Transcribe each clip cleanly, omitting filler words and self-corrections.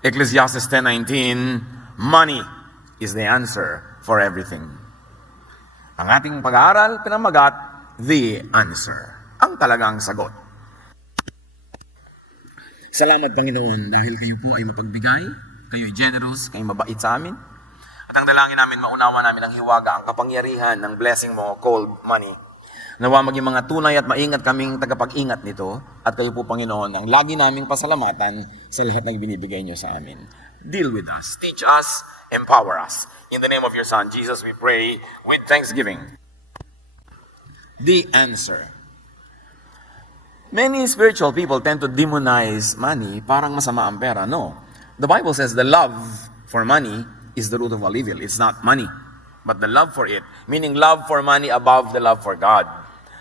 Ecclesiastes 10:19, money is the answer for everything. Ang ating pag-aaral, pinamagat, the answer. Ang talagang sagot. Salamat, Panginoon, dahil kayo po ay mapagbigay, kayo ay generous, kayo mabait sa amin. At ang dalangin namin, maunawa namin ang hiwaga, ang kapangyarihan ng blessing mo called money. Nawa maging mga tunay at maingat kaming tagapag-ingat nito, at kayo po, Panginoon, ang lagi naming pasalamatan sa lahat ng binibigay niyo sa amin. Deal with us, teach us, empower us. In the name of your Son, Jesus, we pray with thanksgiving. The answer. Many spiritual people tend to demonize money, parang masama ang pera. No. The Bible says the love for money is the root of all evil. It's not money, but the love for it. Meaning love for money above the love for God.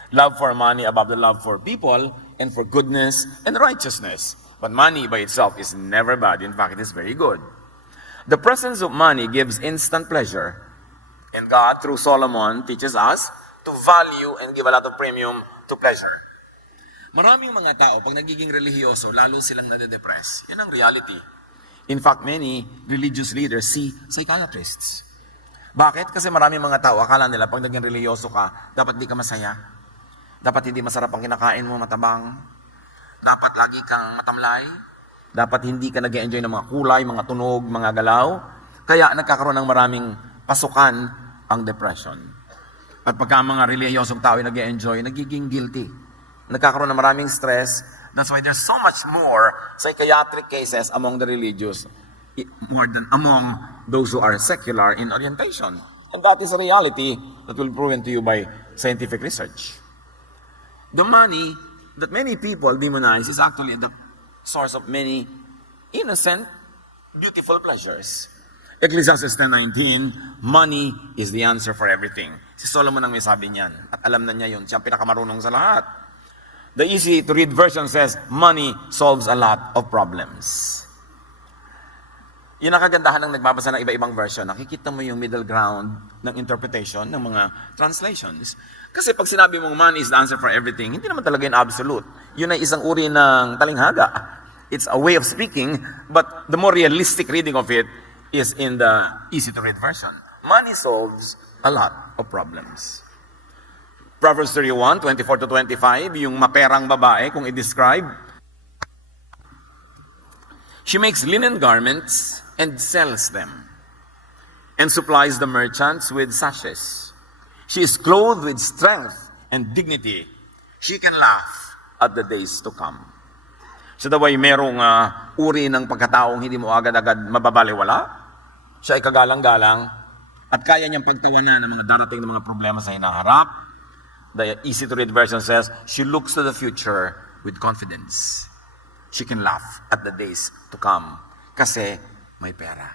Love for money above the love for people and for goodness and righteousness. But money by itself is never bad. In fact, it is very good. The presence of money gives instant pleasure. And God, through Solomon, teaches us to value and give a lot of premium to pleasure. Maraming mga tao, pag nagiging relihiyoso, lalo silang nade-depress. Yan ang reality. In fact, many religious leaders see psychiatrists. Bakit? Kasi maraming mga tao, akala nila, pag naging relihiyoso ka, dapat di ka masaya. Dapat hindi masarap ang kinakain mo, matabang. Dapat lagi kang matamlay. Dapat hindi ka nag-enjoy ng mga kulay, mga tunog, mga galaw. Kaya nagkakaroon ng maraming pasukan ang depression. At pagka mga relihiyosong tao ay nag-enjoy, nagiging guilty. Nagkakaroon ng maraming stress. That's why there's so much more psychiatric cases among the religious, more than among those who are secular in orientation. And that is a reality that will be proven to you by scientific research. The money that many people demonize is actually the source of many innocent, beautiful pleasures. Ecclesiastes 10:19, money is the answer for everything. Si Solomon ang may sabi niyan, at alam na niya yun. Siya ang pinakamarunong sa lahat. The easy-to-read version says, money solves a lot of problems. Yun ang kagandahan ng nagbabasa ng iba-ibang version. Nakikita mo yung middle ground ng interpretation ng mga translations. Kasi pag sinabi mong money is the answer for everything, hindi naman talaga yun absolute. Yun ay isang uri ng talinghaga. It's a way of speaking, but the more realistic reading of it is in the easy-to-read version. Money solves a lot of problems. Proverbs 31:24-25, yung maperang babae, kung i-describe, she makes linen garments and sells them, and supplies the merchants with sashes. She is clothed with strength and dignity. She can laugh at the days to come. So daw ay merong uri ng pagkataong hindi mo agad-agad mababaliwala. Siya ay kagalang-galang at kaya niyang pagtawanan ng mga darating na mga problema sa hinaharap. The easy-to-read version says, she looks to the future with confidence. She can laugh at the days to come kasi may pera.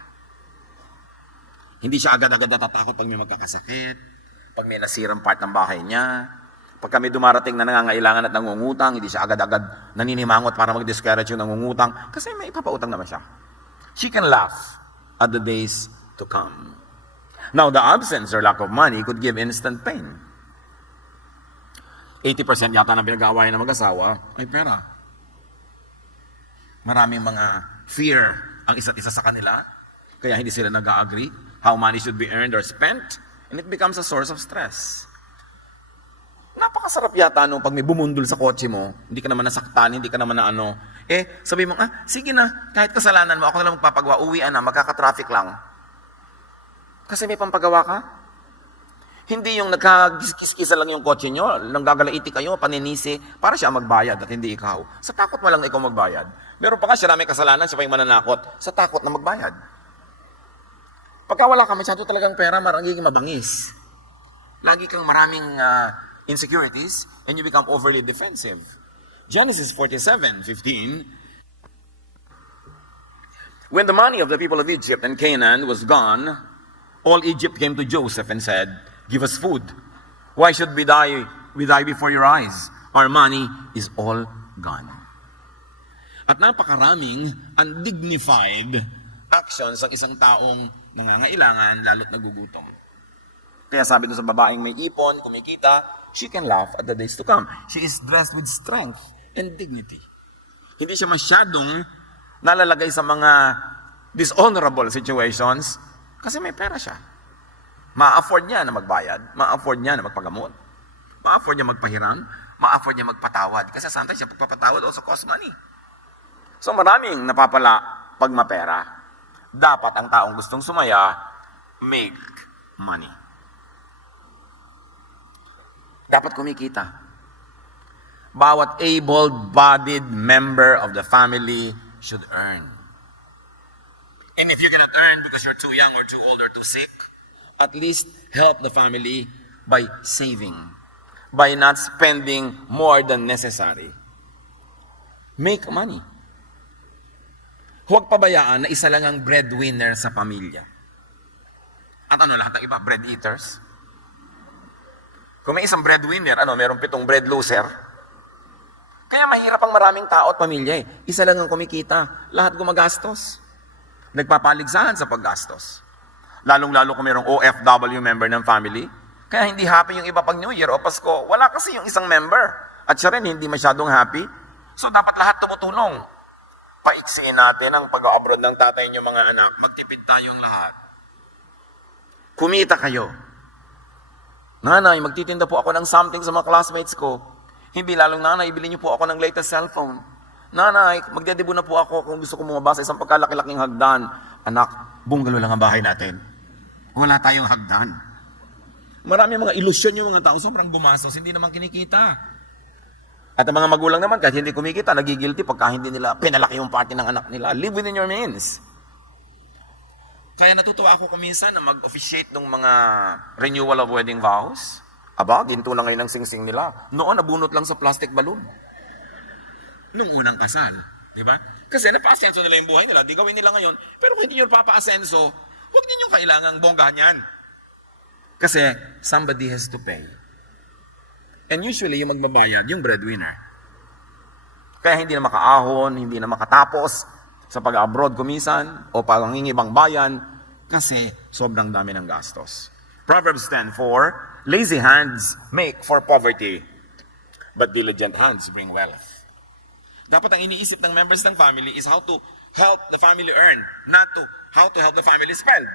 Hindi siya agad-agad natatakot pag may magkakasakit, pag may nasirang part ng bahay niya, pag may dumarating na nangangailangan at nangungutang, hindi siya agad-agad naninimangot para mag-discourage yung nangungutang kasi may ipapautang naman siya. She can laugh at the days to come. Now, the absence or lack of money could give instant pain. 80% yata ng pinag-aawayan ng mag-asawa ay pera. Maraming mga fear ang isa't isa sa kanila, kaya hindi sila nag-agree how money should be earned or spent, and it becomes a source of stress. Napakasarap yata nung pag may bumundol sa kotse mo, hindi ka naman nasaktan, hindi ka naman na ano, sabi mo, sige na, kahit kasalanan mo, ako na lang magpapagawa, uwian na, magkaka-traffic lang. Kasi may pampagawa ka. Hindi yung nagkakis-kisa lang yung kotse nyo, nanggagalaiti kayo, paninisi, para siya magbayad at hindi ikaw. Sa takot mo lang na ikaw magbayad. Meron pa nga siya na may kasalanan, siya pa yung mananakot, sa takot na magbayad. Pagka wala ka, masyado talagang pera, marangiging mabangis. Lagi kang maraming insecurities, and you become overly defensive. Genesis 47:15, when the money of the people of Egypt and Canaan was gone, all Egypt came to Joseph and said, give us food. Why should we die before your eyes? Our money is all gone. At napakaraming undignified actions ng isang taong nangangailangan, lalo't nagugutom. Kaya sabi doon sa babaeng may ipon, kumikita, she can laugh at the days to come. She is dressed with strength and dignity. Hindi siya masyadong nalalagay sa mga dishonorable situations kasi may pera siya. Ma-afford niya na magbayad, ma-afford niya na magpagamot, ma-afford niya magpahiram, ma-afford niya magpatawad. Kasi sometimes yung pagpapatawad also costs money. So maraming napapala pag mapera. Dapat ang taong gustong sumaya, make money. Dapat kumikita. Bawat able-bodied member of the family should earn. And if you cannot earn because you're too young or too old or too sick, at least help the family by saving, by not spending more than necessary. Make money. Huwag pabayaan na isa lang ang breadwinner sa pamilya. At lahat ng iba, bread eaters. Kung may isang breadwinner, merong 7 bread loser. Kaya mahirap ang maraming tao at pamilya eh. Isa lang ang kumikita, lahat gumagastos. Nagpapaligsahan sa paggastos. Lalong-lalo kung mayroong OFW member ng family. Kaya hindi happy yung iba pag New Year o Pasko. Wala kasi yung isang member. At siya rin hindi masyadong happy. So dapat lahat tumutulong. Paiksiin natin ang pag-abroad ng tatay niyo mga anak. Magtipid tayong lahat. Kumita kayo. Nanay, magtitinda po ako ng something sa mga classmates ko. Hindi lalong nanay, ibili niyo po ako ng latest cellphone. Nanay, magdedebo na po ako kung gusto ko bumaba sa isang pagkalaki-laking hagdan. Anak, bunggalo lang ang bahay natin. Wala tayong hagdan. Marami mga ilusyon yung mga tao, sobrang gumastos, hindi naman kinikita. At ang mga magulang naman, kahit hindi kumikita, nagigilty pagka hindi nila pinalaki yung party ng anak nila. Live within your means. Kaya natutuwa ako kuminsan na mag-officiate ng mga renewal of wedding vows. Aba, ginto na ngayon ang singsing nila. Noon, nabunot lang sa plastic balloon. Nung unang kasal. Di ba? Kasi napa-asenso nila yung buhay nila, di gawin nila ngayon. Pero kung hindi nyo papa-asenso, huwag din yung kailangang bonggahan yan. Kasi somebody has to pay. And usually, yung magbabayad, yung breadwinner. Kaya hindi na makaahon, hindi na makatapos sa pag-abroad kumisan o pangingibang bayan kasi sobrang dami ng gastos. Proverbs 10:4, lazy hands make for poverty, but diligent hands bring wealth. Dapat ang iniisip ng members ng family is how to help the family earn, not to how to help the family spend.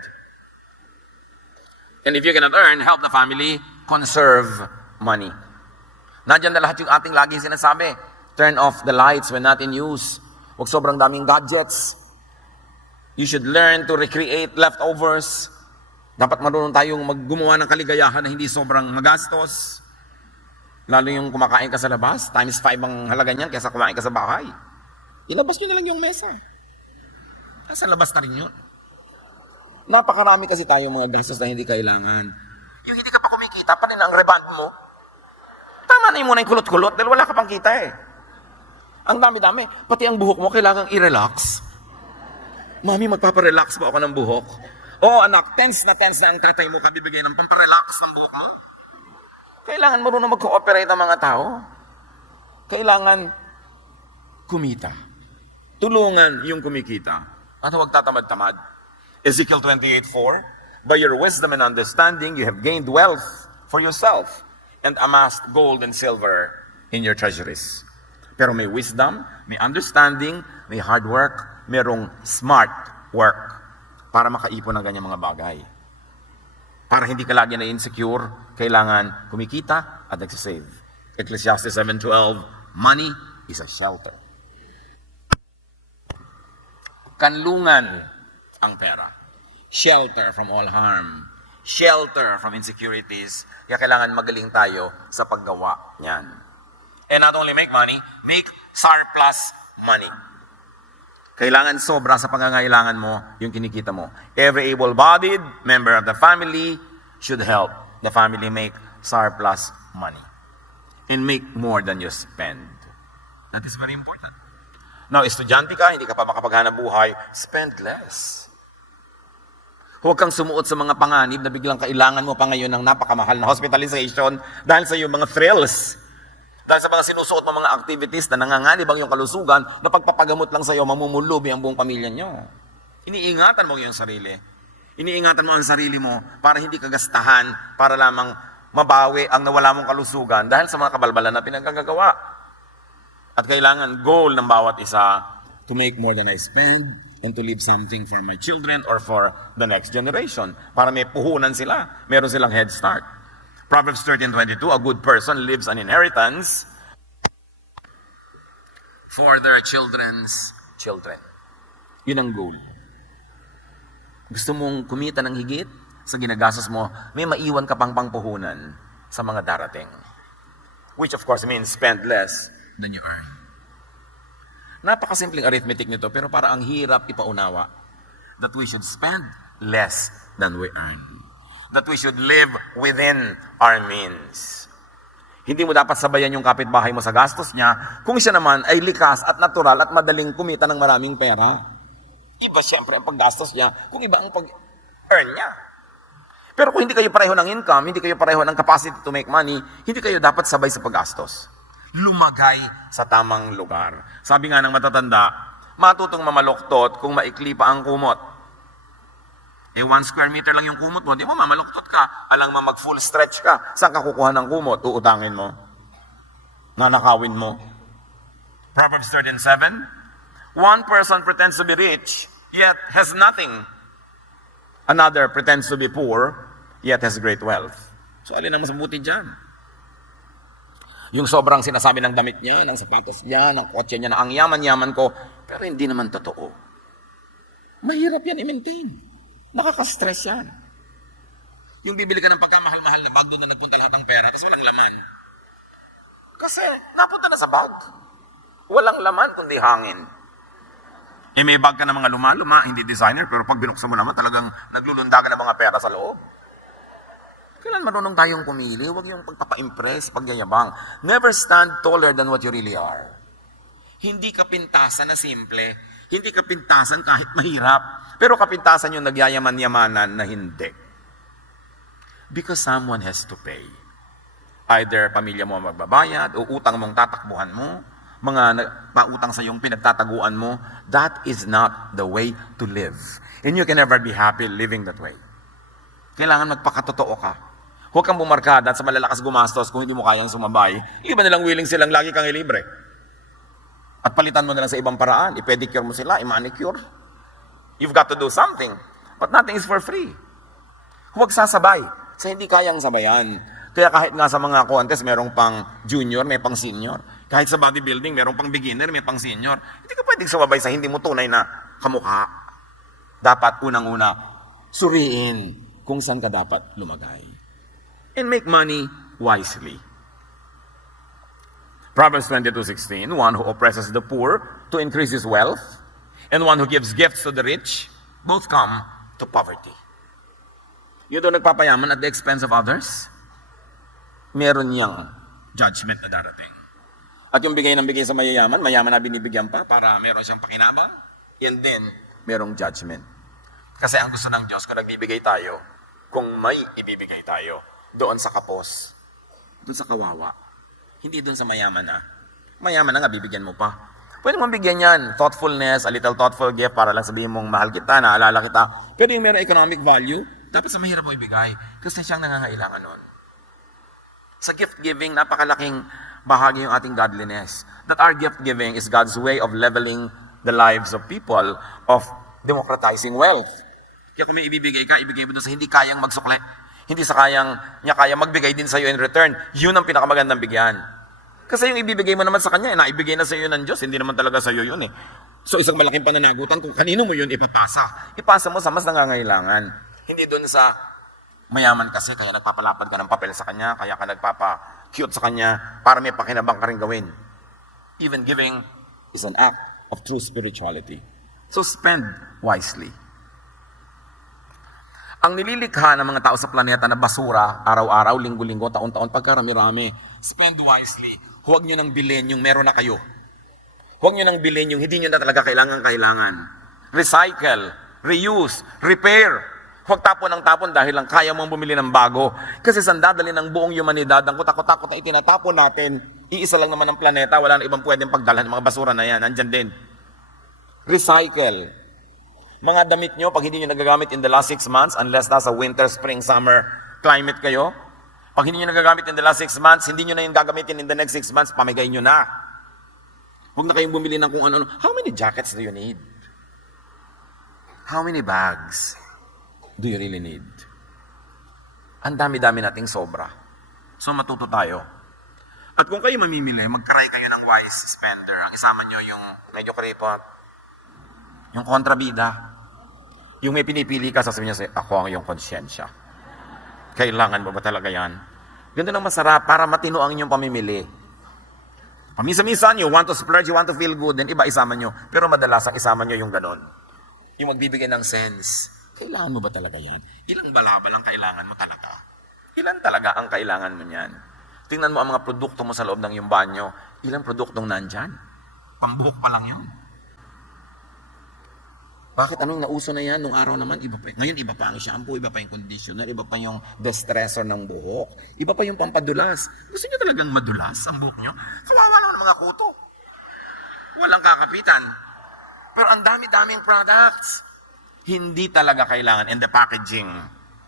And if you cannot earn, help the family conserve money. Nandiyan na lahat yung ating laging sinasabi. Turn off the lights when not in use. Huwag sobrang daming gadgets. You should learn to recreate leftovers. Dapat marunong tayong gumawa ng kaligayahan na hindi sobrang magastos. Lalo yung kumakain ka sa labas, times 5 ang halaga niyan kaysa kumain ka sa bahay. Ilabas nyo na lang yung mesa. Nasa labas na rin yun. Napakarami kasi tayong mga gastos na hindi kailangan. Yung hindi ka pa kumikita, pa rin ang reband mo. Tama na yung muna yung kulot-kulot dahil wala ka pang kita eh. Ang dami-dami. Pati ang buhok mo, kailangang i-relax. Mami, magpaparelax ba ako ng buhok? Oo anak, tense na ang tatay mo kabibigay ng pamparelax ng buhok mo. Kailangan marunong mag-cooperate ang mga tao. Kailangan kumita. Tulungan yung kumikita. At huwag tatamad-tamad. Ezekiel 28:4, by your wisdom and understanding, you have gained wealth for yourself and amassed gold and silver in your treasuries. Pero may wisdom, may understanding, may hard work, merong smart work para makaipon ng ganyang mga bagay. Para hindi ka lagi na insecure, kailangan kumikita at nagsisave. Ecclesiastes 7:12, money is a shelter. Kanlungan ang pera. Shelter from all harm. Shelter from insecurities. Kaya kailangan magaling tayo sa paggawa niyan. And not only make money, make surplus money. Kailangan sobra sa pangangailangan mo yung kinikita mo. Every able-bodied member of the family should help the family make surplus money. And make more than you spend. That is very important. Now, estudyante ka, hindi ka pa makapaghanap buhay, spend less. Huwag kang sumuot sa mga panganib na biglang kailangan mo pa ngayon ng napakamahal na hospitalization dahil sa iyong mga thrills. Dahil sa mga sinusuot mo mga activities na nanganganib ang iyong kalusugan na pagpapagamot lang sa iyo, mamumulubi ang buong pamilya niyo. Iniingatan mo ang iyong sarili. Iniingatan mo ang sarili mo para hindi kagastahan, para lamang mabawi ang nawala mong kalusugan dahil sa mga kabalbalan na pinagkagagawa. At kailangan goal ng bawat isa to make more than I spend, and to leave something for my children or for the next generation. Para may puhunan sila. Meron silang head start. Proverbs 13:22, a good person leaves an inheritance for their children's children. Yun ang goal. Gusto mong kumita ng higit sa ginagastos mo, may maiwan ka pang pangpuhunan sa mga darating. Which of course means spend less than you earn. Napakasimpleng arithmetic nito, pero para ang hirap ipaunawa that we should spend less than we earn. That we should live within our means. Hindi mo dapat sabayan yung kapitbahay mo sa gastos niya kung siya naman ay likas at natural at madaling kumita ng maraming pera. Iba siyempre ang paggastos niya kung iba ang pag-earn niya. Pero kung hindi kayo pareho ng income, hindi kayo pareho ng capacity to make money, hindi kayo dapat sabay sa paggastos. Lumagay sa tamang lugar. Sabi nga ng matatanda, matutong mamaluktot kung maikli pa ang kumot. 1 square meter lang yung kumot mo, di mo mamaluktot ka. Alang mag full stretch ka. Saan ka kukuha ng kumot? Uutangin mo. Nanakawin mo. Proverbs 13:7. One person pretends to be rich, yet has nothing. Another pretends to be poor, yet has great wealth. So alin ang mas mabuti dyan? Yung sobrang sinasabi ng damit niya, ng sapatos niya, ng kotse niya, na ang yaman-yaman ko, pero hindi naman totoo. Mahirap yan i-maintain. Nakaka-stress yan. Yung bibili ka ng pagkamahal-mahal na bag doon na nagpunta lahat ng pera, tapos walang laman. Kasi napunta na sa bag. Walang laman kundi hangin. May bag ka ng mga luma-luma, hindi designer, pero pag binuksan mo naman, talagang naglulundagan ng mga pera sa loob. Kailan marunong tayong pumili? Huwag yung pagpapa-impress, pagyayabang. Never stand taller than what you really are. Hindi kapintasan na simple. Hindi kapintasan kahit mahirap. Pero kapintasan yung nagyayaman-yamanan na hindi. Because someone has to pay. Either pamilya mo magbabayad, o utang mong tatakbuhan mo, mga pautang sa iyong pinagtataguan mo, that is not the way to live. And you can never be happy living that way. Kailangan magpakatotoo ka. Huwag kang bumarkada at sa malalakas gumastos kung hindi mo kayang sumabay. Iba nilang willing silang lagi kang ilibre. At palitan mo na lang sa ibang paraan. I-pedicure mo sila, i-manicure. You've got to do something. But nothing is for free. Huwag sasabay sa hindi kayang sabayan. Kaya kahit nga sa mga contest, merong pang junior, may pang senior. Kahit sa bodybuilding, merong pang beginner, may pang senior. Hindi ka pwedeng sumabay sa hindi mo tunay na kamukha. Dapat unang-una, suriin kung saan ka dapat lumagay. And make money wisely. Proverbs 22:16, one who oppresses the poor to increase his wealth, and one who gives gifts to the rich, both come to poverty. Yun daw nagpapayaman at the expense of others, meron niyang judgment na darating. At yung bigay ng bigay sa mayayaman, mayaman na binibigyan pa para meron siyang pakinabang, yan din, merong judgment. Kasi ang gusto ng Diyos, kung nagbibigay tayo, kung may ibibigay tayo, doon sa kapos, doon sa kawawa, hindi doon sa mayaman na. Mayaman na nga, bibigyan mo pa. Pwede mong bigyan yan, thoughtfulness, a little thoughtful gift para lang sabihin mong mahal kita, naalala kita. Pero yung meron economic value, dapat sa mahirap mo ibigay kasi siyang nangangailangan nun. Sa gift giving, napakalaking bahagi yung ating godliness. That our gift giving is God's way of leveling the lives of people, of democratizing wealth. Kaya kung may ibibigay ka, ibigay mo doon sa hindi kayang magsukli. Hindi sa niya kaya magbigay din sa iyo in return. Yun ang pinakamagandang bigyan. Kasi yung ibibigay mo naman sa kanya, naibigay na sa iyo ng Diyos, hindi naman talaga sa iyo yun eh. So isang malaking pananagutan kung kanino mo yun ipapasa. Ipasa mo sa mas nangangailangan. Hindi doon sa mayaman kasi, kaya nagpapalapad ka ng papel sa kanya, kaya ka nagpapa-cute sa kanya, para may pakinabang ka rin gawin. Even giving is an act of true spirituality. So spend wisely. Ang nililikha ng mga tao sa planeta na basura, araw-araw, linggo-linggo, taon-taon, pagkarami-rami, spend wisely. Huwag nyo nang bilhin yung meron na kayo. Huwag nyo nang bilhin yung hindi nyo na talaga kailangan. Recycle, reuse, repair. Huwag tapon ng tapon dahil lang kaya mong bumili ng bago. Kasi sandadali ng buong humanidad, ang kutakot-takot na itinatapon natin, iisa lang naman ang planeta, wala na ibang pwedeng pagdalhan ng mga basura na yan, andyan din. Recycle. Mga damit nyo, pag hindi nyo nagagamit in the last 6 months, unless nasa winter, spring, summer climate kayo, pag hindi nyo nagagamit in the last 6 months, hindi nyo na yung gagamitin in the next 6 months, pamigay nyo na. Huwag na kayong bumili ng kung ano-ano. How many jackets do you need? How many bags do you really need? Ang dami-dami nating sobra. So matuto tayo. At kung kayo mamimili, mag-try kayo ng wise spender. Ang isama nyo yung medyo karipot, yung kontrabida, yung may pinipili ka, sasabihin niya sa'yo, ako ang iyong konsyensya. Kailangan mo ba talaga yan? Ganito nang masarap para matino ang inyong pamimili. Pamisa-misan you want to splurge, you want to feel good, then iba isama nyo. Pero madalas ang isama nyo yung ganon. Yung magbibigay ng sense. Kailangan mo ba talaga yan? Ilang balabal ang kailangan mo talaga? Ilan talaga ang kailangan mo niyan? Tingnan mo ang mga produkto mo sa loob ng iyong banyo. Ilang produktong nandyan? Pambuhok pa lang yun. Bakit anong nauso na yan? Nung araw naman, iba pa. Ngayon, iba pa ang shampoo, iba pa yung conditioner, iba pa yung destressor ng buhok, iba pa yung pampadulas. Gusto niyo talagang madulas ang buhok niyo? Kawawa naman ng mga kuto. Walang kakapitan. Pero ang dami-daming products. Hindi talaga kailangan. And the packaging.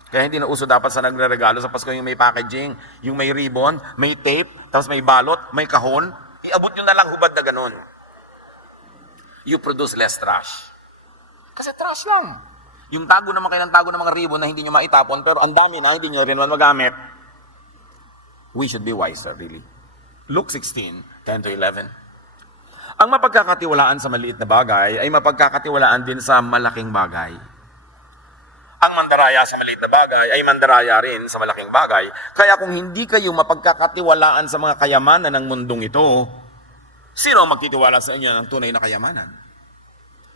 Kaya hindi na uso dapat sa nagre-regalo sa Pasko yung may packaging, yung may ribbon, may tape, tapos may balot, may kahon. Iabot nyo na lang hubad na ganun. You produce less trash. Kasi trash lang. Yung tago naman kayo ng tago ng mga ribbon na hindi nyo maitapon, pero ang dami na, hindi nyo rin man magamit. We should be wiser, really. Luke 16, 10 to 11. Ang mapagkakatiwalaan sa maliit na bagay ay mapagkakatiwalaan din sa malaking bagay. Ang mandaraya sa maliit na bagay ay mandaraya rin sa malaking bagay. Kaya kung hindi kayo mapagkakatiwalaan sa mga kayamanan ng mundong ito, sino ang magtitiwala sa inyo ng tunay na kayamanan?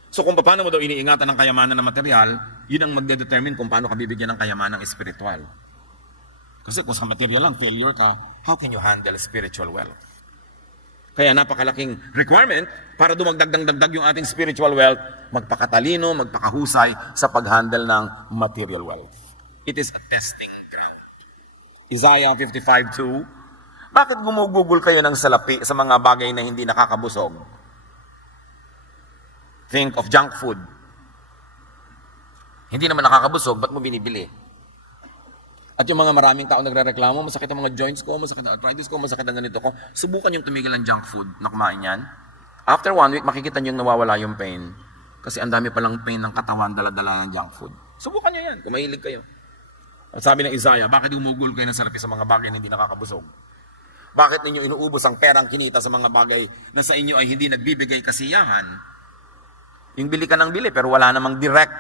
So kung paano mo daw iniingatan ng kayamanan ng material, yun ang magdedetermine kung paano ka bibigyan ng kayamanan ng spiritual. Kasi kung sa material lang, failure ka, how can you handle spiritual wealth? Kaya napakalaking requirement para dumagdag yung ating spiritual wealth, magpakatalino, magpakahusay sa pag-handle ng material wealth. It is a testing ground. Isaiah 55:2. Bakit gumugugol kayo ng salapi sa mga bagay na hindi nakakabusog? Think of junk food. Hindi naman nakakabusog, ba't mo binibili? At yung mga maraming tao nagre-reklamo, masakit ang mga joints ko, masakit ang arthritis ko, masakit ang ganito ko. Subukan yung tumigil ng junk food na kumain yan. After 1 week, makikita nyo yung nawawala yung pain. Kasi ang dami palang pain ng katawan, dala-dala ng junk food. Subukan nyo yan, kung mahilig kayo. At sabi ng Isaiah, bakit umugol kayo ng salapi sa mga bagay na hindi nakakabusog? Bakit ninyo inuubos ang perang kinita sa mga bagay na sa inyo ay hindi nagbibigay kasiyahan? Yung bili ka ng bili, pero wala namang direct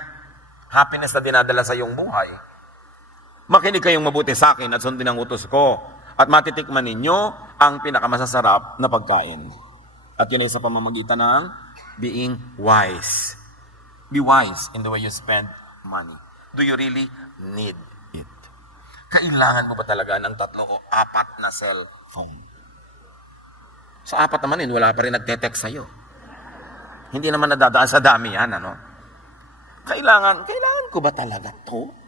happiness na dinadala sa iyong buhay. Makinig kayong mabuti sa akin at sundin ang utos ko. At matitikman ninyo ang pinakamasasarap na pagkain. At yun ay sa pamamagitan ng being wise. Be wise in the way you spend money. Do you really need it? Kailangan mo ba talaga ng 3 o 4 na cellphone? Sa 4 naman yun, wala pa rin nagte-text sa'yo. Hindi naman nadadaan sa dami yan, ano? Kailangan ko ba talaga to?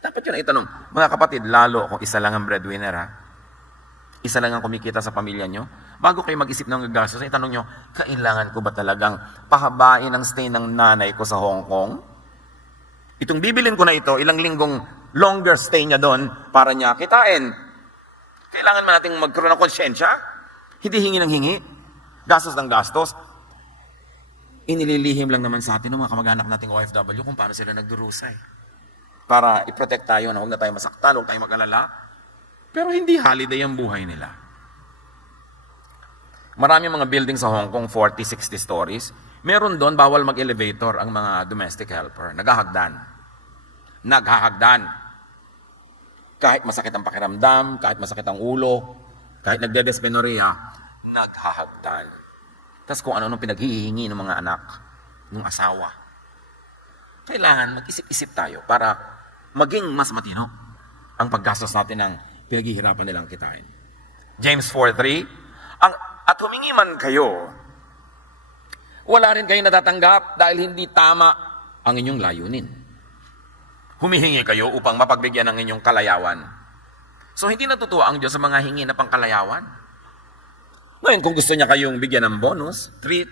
Dapat yun ay itanong. Mga kapatid, lalo kung isa lang ang breadwinner, ha? Isa lang ang kumikita sa pamilya nyo. Bago kayo mag-isip ng gagastos, itanong nyo, kailangan ko ba talagang pahabain ang stay ng nanay ko sa Hong Kong? Itong bibilin ko na ito, ilang linggong longer stay niya doon para niya kitain. Kailangan man nating magkaroon ng konsyensya? Hindi hingi ng hingi. Gastos ng gastos. Inililihim lang naman sa atin ng mga kamag-anak nating OFW kung paano sila nagdurusay. Para i-protect tayo na huwag na tayo masaktan, huwag tayo mag-alala. Pero hindi holiday ang buhay nila. Marami mga building sa Hong Kong, 40, 60 stories. Meron doon, bawal mag-elevator ang mga domestic helper. Naghahagdan. Kahit masakit ang pakiramdam, kahit masakit ang ulo, kahit nagdedesmenorrhea, naghahagdan. Tapos kung ano-anong pinaghihingi ng mga anak, ng asawa. Kailangan mag-isip-isip tayo para maging mas matino ang paggastos natin ng pinaghihirapan nilang kitain. James 4:3, at humingi man kayo, wala rin kayo natatanggap dahil hindi tama ang inyong layunin. Humihingi kayo upang mapagbigyan ng inyong kalayawan. So hindi natutuwa ang Diyos sa mga hingi na pangkalayawan. Ngayon, kung gusto niya kayong bigyan ng bonus, treat,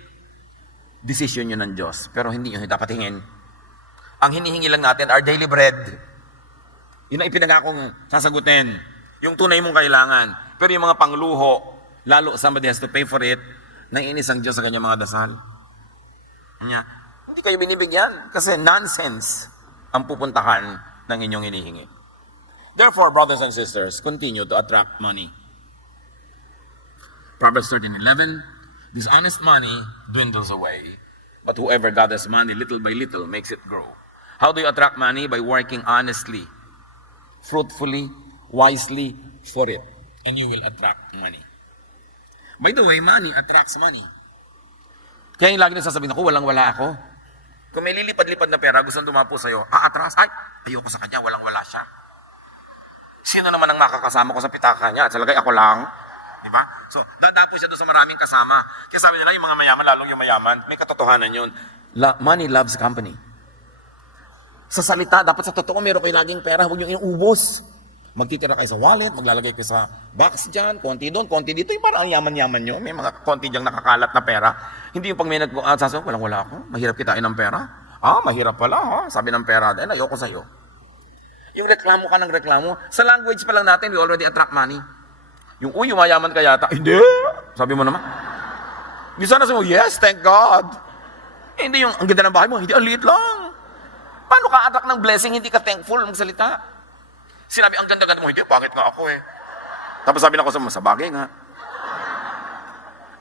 decision nyo ng Diyos. Pero hindi nyo dapat hingin. Ang hinihingi lang natin are daily bread. Yun ang ipinangakong sasagutin. Yung tunay mong kailangan. Pero yung mga pangluho, lalo somebody has to pay for it, naiinis ang Diyos sa kanyang mga dasal. Hindi Hindi kayo binibigyan kasi nonsense ang pupuntahan ng inyong hinihingi. Therefore, brothers and sisters, continue to attract money. Proverbs 13:11, dishonest money dwindles away, but whoever gathers money little by little makes it grow. How do you attract money? By working honestly, fruitfully, wisely for it, and you will attract money. By the way, money attracts money. Kaya yung lagi nagsasabihin ako, walang-wala ako. Kung may lilipad-lipad na pera, gusto dumapo sa'yo, atras, ay, ayoko sa kanya, walang-wala siya. Sino naman ang makakasama ko sa pitaka niya? At sa lagay, ako lang. Di ba? So, dadapo siya doon sa maraming kasama. Kaya sabi nila, yung mga mayaman, lalong yung mayaman, may katotohanan yun. Money loves company. Sa salita, dapat sa totoo, meron kayo laging pera, huwag yung inuubos. Magtitira kayo sa wallet, maglalagay kayo sa box dyan, konti doon, konti dito, yung parang yaman-yaman nyo, may mga konti diyang nakakalat na pera. Hindi yung pag may sasabi, walang-wala ako, mahirap kitain ng pera. Mahirap pala, ha? Sabi ng pera, dahil ayoko sa'yo. Yung reklamo ka ng reklamo, sa language pa lang natin, we already attract money. Yung, yumayaman ka yata, hindi, sabi mo naman. Di sana sabi mo, yes, thank God. Hindi yung, ang ganda ng bahay mo, hindi, ang liit lang. Paano ka attract ng blessing, hindi ka thankful magsalita? Sinabi, ang ganda-ganda mo, hindi, bakit nga ako eh? Tapos sabi na ko sa bagay nga.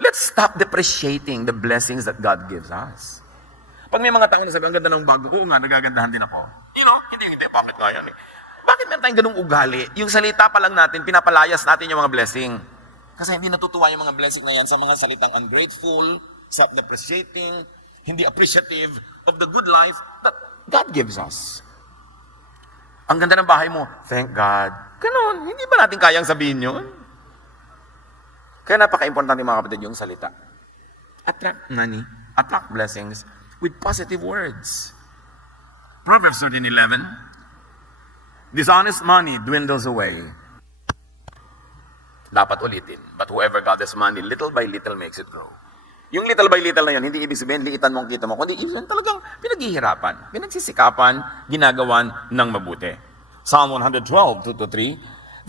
Let's stop depreciating the blessings that God gives us. Pag may mga tao na sabi, ang ganda ng bago, oo nga, nagagandahan din ako. Hindi, bakit nga yan eh? Bakit meron tayong ganung ugali? Yung salita pa lang natin, pinapalayas natin yung mga blessing. Kasi hindi natutuwa yung mga blessing na yan sa mga salitang ungrateful, self-depreciating, hindi appreciative of the good life that God gives us. Ang ganda ng bahay mo, thank God. Ganon, hindi ba natin kayang sabihin yun? Kaya napaka-importante mga kapatid yung salita. Attract money, attract blessings with positive words. Proverbs 13:11, dishonest money dwindles away. Dapat ulitin, but whoever gathers money, little by little makes it grow. Yung little by little na yun, hindi ibig sabihin, liitan mong kita mo, kundi ibig sabihin talagang pinaghihirapan, pinagsisikapan, ginagawan ng mabuti. Psalm 112, 2-3,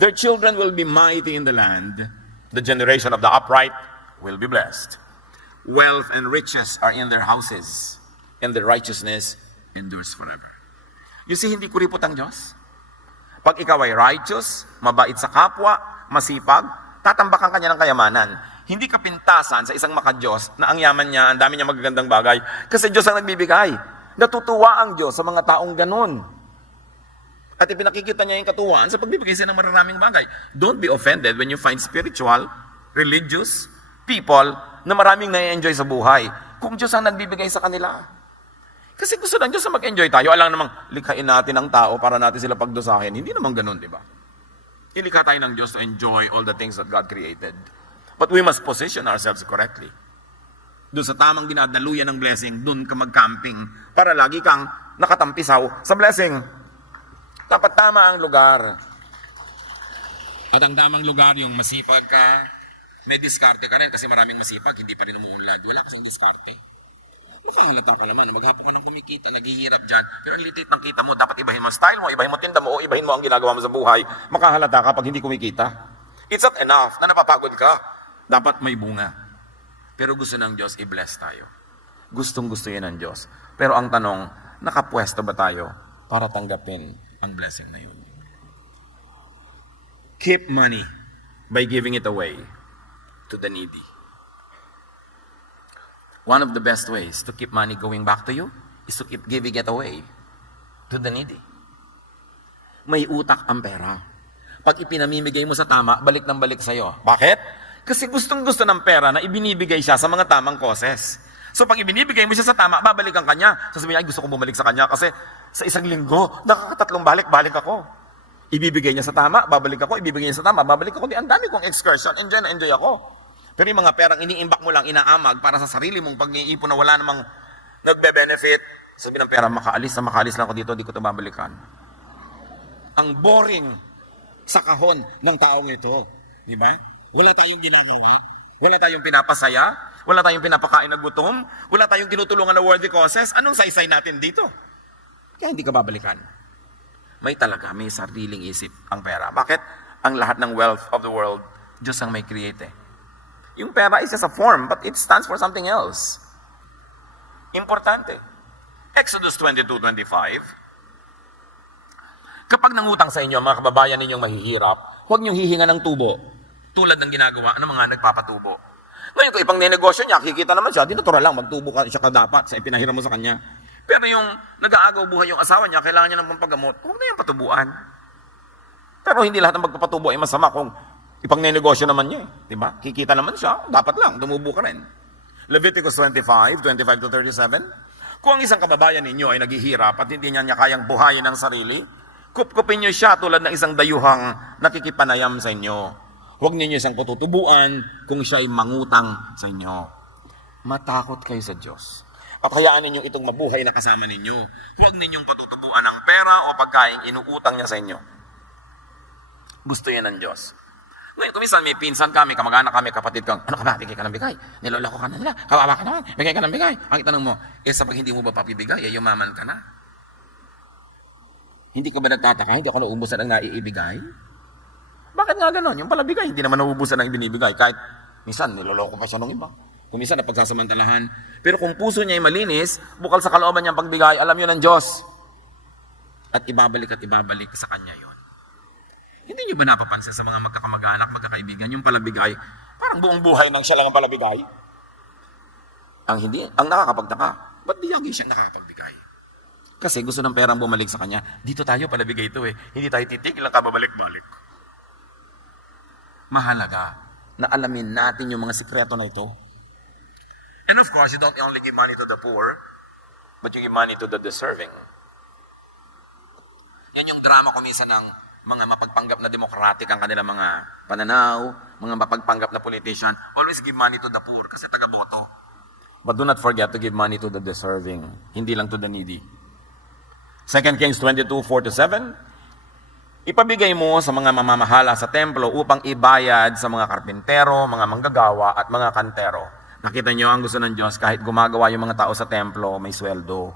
their children will be mighty in the land, the generation of the upright will be blessed. Wealth and riches are in their houses, and their righteousness endures forever. You see, hindi kuripot ang Diyos. Pag ikaw ay righteous, mabait sa kapwa, masipag, tatambakan ka niya ng kayamanan. Hindi ka pintasan sa isang makadiyos na ang yaman niya, ang dami niya magagandang bagay. Kasi Diyos ang nagbibigay. Natutuwa ang Diyos sa mga taong ganun. At ipinakikita niya yung katuwaan sa pagbibigay siya ng mararaming bagay. Don't be offended when you find spiritual, religious people na maraming na-enjoy sa buhay. Kung Diyos ang nagbibigay sa kanila. Kasi gusto ng Diyos na mag-enjoy tayo. Alang namang likhain natin ang tao para natin sila pagdusahin. Hindi naman ganun, di ba? Ilikha tayo ng Diyos to enjoy all the things that God created. But we must position ourselves correctly. Doon sa tamang dinadaluyan ng blessing, doon ka mag-camping para lagi kang nakatampisaw sa blessing. Dapat tama ang lugar. At ang tamang lugar, yung masipag ka, may diskarte ka rin kasi maraming masipag, hindi pa rin umuunlad. Wala kasing diskarte. Makahalata ka naman, maghapon ka ng kumikita, naghihirap dyan, pero ang litit ng kita mo, dapat ibahin mo ang style mo, ibahin mo tinda mo, o ibahin mo ang ginagawa mo sa buhay. Makahalata ka pag hindi kumikita. It's not enough na napapagod ka. Dapat may bunga. Pero gusto ng Diyos, i-bless tayo. Gustong-gusto yan ng Diyos. Pero ang tanong, nakapwesto ba tayo para tanggapin ang blessing na yun? Keep money by giving it away to the needy. One of the best ways to keep money going back to you is to keep giving it away to the needy. May utak ang pera. Pag ipinamimigay mo sa tama, balik ng balik sa'yo. Bakit? Kasi gustong-gusto ng pera na ibinibigay siya sa mga tamang causes. So pag ibinibigay mo siya sa tama, babalikan ka niya. Sasabihin niya, ay gusto ko bumalik sa kanya kasi sa isang linggo, nakakatatlong balik ako. Ibibigay niya sa tama, babalik ako. Ibibigay niya sa tama, babalik ako. Di, ang dami kong excursion, enjoy ako. Pero yung mga perang iniimbak mo lang, inaamag para sa sarili mong pag-iipon na wala namang nagbe-benefit, sabi ng pera, makaalis lang ako dito, di ko ito babalikan. Ang boring sa kahon ng taong ito. Di ba? Wala tayong ginagawa. Wala tayong pinapasaya. Wala tayong pinapakain na gutom. Wala tayong tinutulungan na worthy causes. Anong saysay natin dito? Kaya hindi ka babalikan. May sariling isip ang pera. Bakit? Ang lahat ng wealth of the world, Diyos ang may create eh. Yung pera is just a form, but it stands for something else. Importante. Exodus 22:25. Kapag nangutang sa inyo, mga kababayan ninyong mahihirap, huwag niyong hihinga ng tubo. Tulad ng ginagawa ng mga nagpapatubo. Ngayon, kung ipang nenegosyo niya, kikita naman siya, di natural lang, magtubo ka siya dapat sa ipinahiram mo sa kanya. Pero yung nag-aagaw buhay yung asawa niya, kailangan niya ng pampagamot, huwag na yung patubuan. Pero hindi lahat ng magpapatubo ay masama kung ipang nenegosyo naman niya. Diba? Kikita naman siya, dapat lang, tumubo ka rin. Leviticus 25:25-37. Kung ang isang kababayan ninyo ay naghihirap at hindi niya kayang buhayin ng sarili, kupkupin niyo siya tulad ng isang dayuhang nakikipanayam sa inyo. Huwag niyo siyang patutubuan kung siya ay mangutang sa inyo. Matakot kayo sa Diyos. At hayaan ninyo itong mabuhay na kasama ninyo. Huwag ninyong patutubuan ng pera o pagkain inuutang niya sa inyo. Gusto yan ng Diyos. Ngayon, kumisan may pinsan kami, kamag-anak kami, kapatid kang, ano ka ba, bigay ka ng bigay. Niloloko ka na nila, kawawa ka naman, bigay ka ng bigay. Ang itanong mo, sa pag hindi mo ba papibigay, yumaman ka na. Hindi ka ba nagtataka, hindi ako nauubusan ang naiibigay? Bakit nga ganon? Yung pala bigay, hindi naman nauubusan ang binibigay. Kahit minsan, niloloko pa siya ng iba. Kung minsan, napagsasamantalahan. Pero kung puso niya ay malinis, bukal sa kalooban niyang pagbigay, alam yun ng Diyos. At ibabalik sa Kanya yon. Hindi niyo ba napapansin sa mga magkakamag-anak, magkakaibigan, yung palabigay, parang buong buhay nang siya lang ang palabigay? Ang nakakapagtaka, ba't di lagi siyang nakakapagbigay? Kasi gusto ng perang bumalik sa kanya, dito tayo palabigay ito eh. Hindi tayo titigil lang kababalik-balik. Mahalaga na alamin natin yung mga sikreto na ito. And of course, you don't only give money to the poor, but you give money to the deserving. Yan yung drama kumisa ng mga mapagpanggap na democratic ang kanilang mga pananaw, mga mapagpanggap na politician. Always give money to the poor kasi taga-boto. But do not forget to give money to the deserving, hindi lang to the needy. 2 Kings 22:4-7, ipabigay mo sa mga mamamahala sa templo upang ibayad sa mga karpintero, mga manggagawa at mga kantero. Nakita niyo ang gusto ng Diyos, kahit gumagawa yung mga tao sa templo, may sweldo.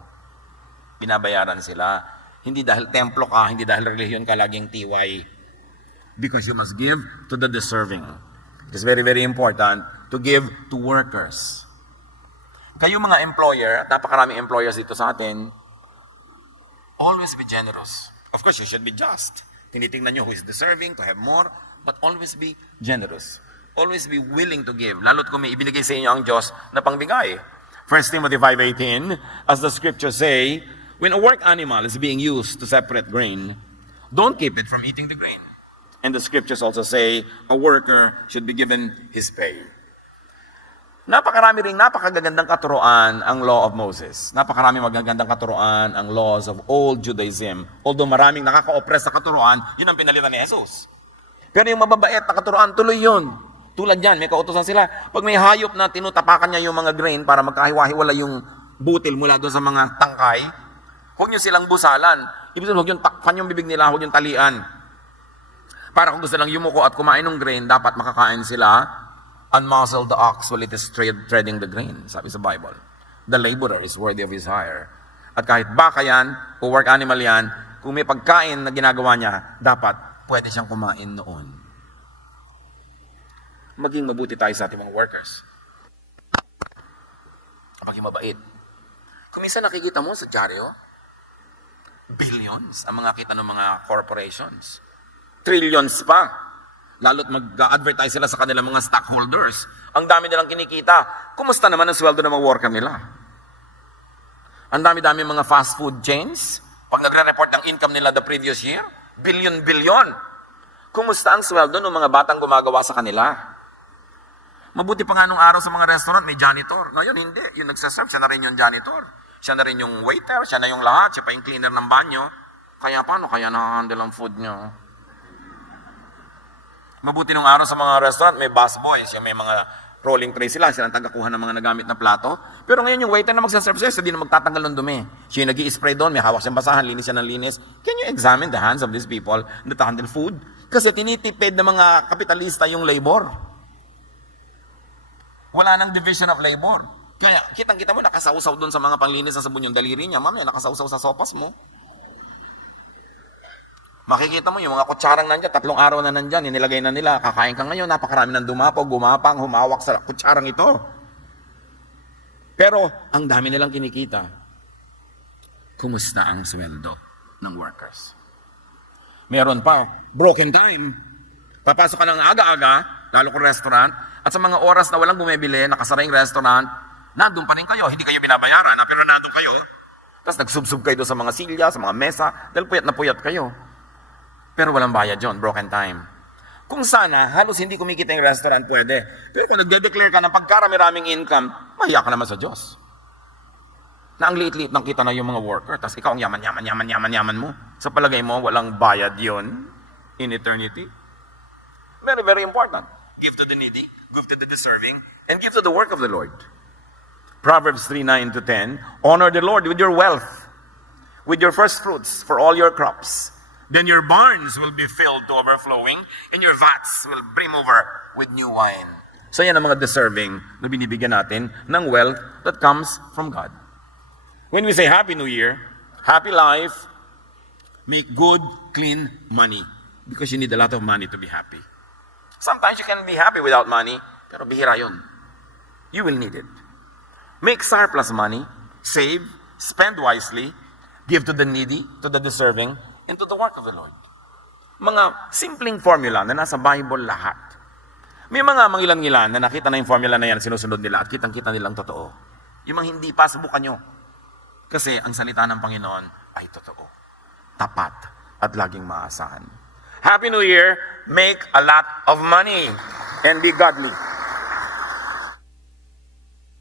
Binabayaran sila. Hindi dahil templo ka, hindi dahil relihiyon ka laging tiwai. Because you must give to the deserving. It's very, very important to give to workers. Kayo mga employer, at napakaraming employers dito sa atin, always be generous. Of course, you should be just. Tinitingnan nyo who is deserving to have more, but always be generous. Always be willing to give. Lalo't kung may ibinigay sa inyo ang Diyos na pangbigay. 1 Timothy 5:18, as the scriptures say, when a work animal is being used to separate grain, don't keep it from eating the grain. And the scriptures also say, a worker should be given his pay. Napakarami ring napakagagandang katuruan ang law of Moses. Napakarami magagandang katuruan ang laws of old Judaism. Although maraming nakaka-oppress sa katuruan, yun ang pinalitan ni Jesus. Pero yung mababait na katuruan, tuloy yun. Tulad yan, may kautosan sila. Pag may hayop na tinutapakan niya yung mga grain para magkahiwa-hiwala yung butil mula doon sa mga tangkay, huwag nyo silang busalan. Ibig sabihin, huwag yung takpan yung bibig nila, huwag yung talian. Para kung gusto lang yumuko at kumain ng grain, dapat makakain sila. Unmuzzle the ox while it is treading the grain, sabi sa Bible. The laborer is worthy of his hire. At kahit baka yan, o work animal yan, kung may pagkain na ginagawa niya, dapat pwede siyang kumain noon. Maging mabuti tayo sa ating mga workers. Maging mabait. Kung minsan nakikita mo sa dyaryo, billions ang mga kita ng mga corporations. Trillions pa. Lalo't mag-advertise sila sa kanilang mga stockholders. Ang dami nilang kinikita. Kumusta naman ang sweldo ng mga worker nila? Ang dami-dami mga fast food chains. Pag nagre-report ng income nila the previous year, billion-billion. Kumusta ang sweldo ng mga batang gumagawa sa kanila? Mabuti pa nga nung araw sa mga restaurant, may janitor. Ngayon, hindi. Yung nagsaserve, siya na rin yung janitor. Siya na rin yung waiter, siya na yung lahat, siya pa yung cleaner ng banyo. Kaya paano kaya na-handle ang food nyo? Mabuti nung araw sa mga restaurant, may busboys, yung may mga rolling tray sila ang tagakuha ng mga nagamit na plato. Pero ngayon yung waiter na magsaserve sa'yo, hindi na magtatanggal ng dumi. Siya yung nag-i-spray doon, may hawak siyang basahan, linis siya ng linis. Can you examine the hands of these people that handle food? Kasi tinitipid ng mga kapitalista yung labor. Wala nang division of labor. Kaya kitang-kita mo, nakasawsaw doon sa mga panglinis ng sabon yung daliri niya. Mamaya, nakasawsaw sa sopas mo. Makikita mo yung mga kutsarang nandyan, 3 araw na nandyan, inilagay na nila, kakain ka ngayon, napakarami ng dumapo, gumapang, humawak sa kutsarang ito. Pero, ang dami nilang kinikita. kumusta ang sweldo ng workers? Meron pa, broken time. Papasok ka ng aga-aga, lalo kung restaurant, at sa mga oras na walang bumibili, nakasara yung restaurant, nandun pa rin kayo, hindi kayo binabayaran, pero nandun kayo. Tapos nagsubsub kayo doon sa mga silya, sa mga mesa, dahil puyat na puyat kayo. Pero walang bayad yun, broken time. Kung sana, halos hindi kumikita yung restaurant, pwede. Pero kung nagde-declare ka ng pagkarami-raming income, mahiya ka naman sa Diyos. Na ang liit-liit ng kita na yung mga worker, tapos ikaw ang yaman mo. Sa palagay mo, walang bayad yon in eternity. Very, very important. Give to the needy, give to the deserving, and give to the work of the Lord. Proverbs 3:9-10, honor the Lord with your wealth, with your first fruits for all your crops. Then your barns will be filled to overflowing, and your vats will brim over with new wine. So yan ang mga deserving na binibigyan natin ng wealth that comes from God. When we say Happy New Year, happy life, make good, clean money. Because you need a lot of money to be happy. Sometimes you can be happy without money, pero bihira yun. You will need it. Make surplus money, save, spend wisely, give to the needy, to the deserving, and to the work of the Lord. Mga simpleng formula na nasa Bible lahat. May mga mangilan-ngilan na nakita na yung formula na yan, sinusunod nila at kitang-kita nilang totoo. Yung mga hindi pa, subukan nyo. Kasi ang salita ng Panginoon ay totoo, tapat, at laging maasahan. Happy New Year! Make a lot of money and be godly.